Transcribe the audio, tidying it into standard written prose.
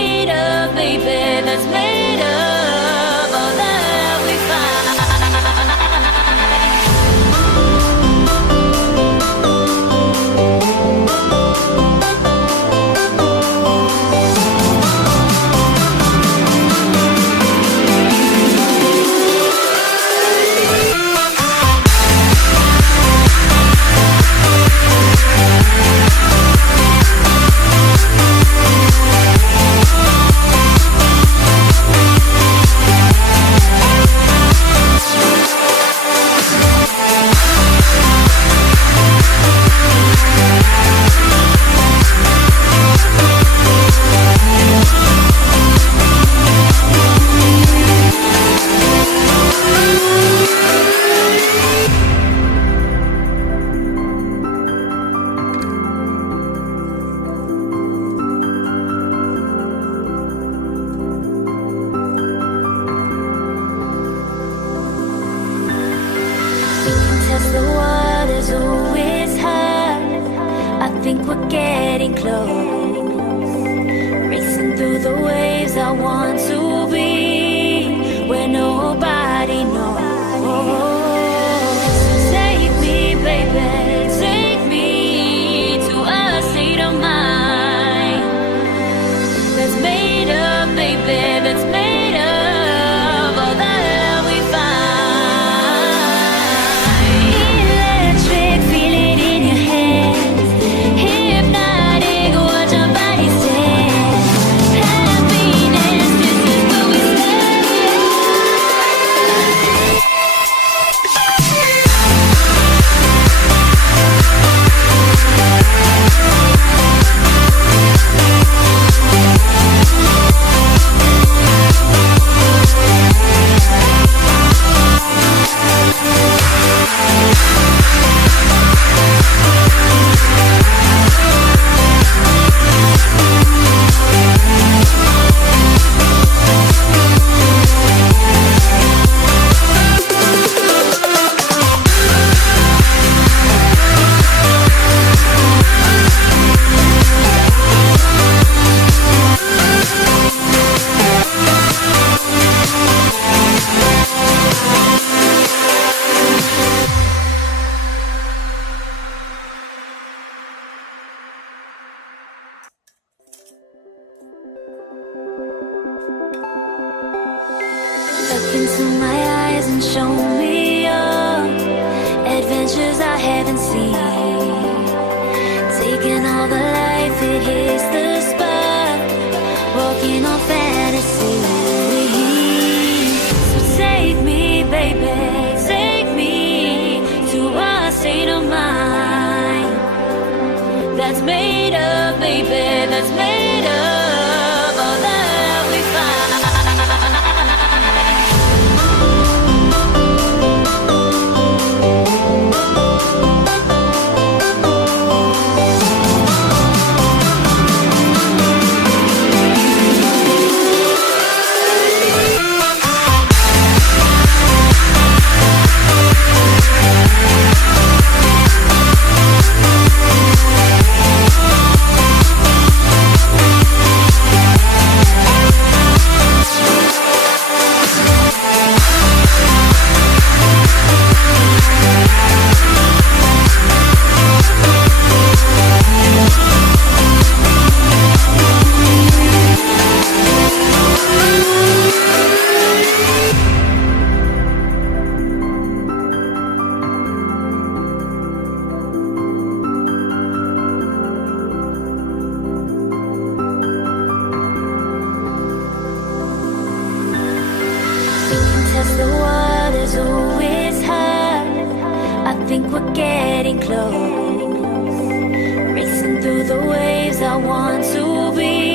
made of, baby, that's made of all that we find. Test the waters, oh, it's hard. I think we're getting close. Racing through the waves, I want to be where nobody knows. Take me, baby, take me to a state of mind that's made of, baby, that's made of all that we find. Electric, feel it in your hands. Hypnotic, watch our bodies dance. Happiness, this is where we stay. Look into my eyes and show me your adventures I haven't seen. Taking all the life, it hits the spot. Walking on fantasy. So take me, baby, take me to a state of mind that's made of, baby, that's made of all that we find. Test the waters, oh, it's hard. I think we're getting close. Racing through the waves, I want to be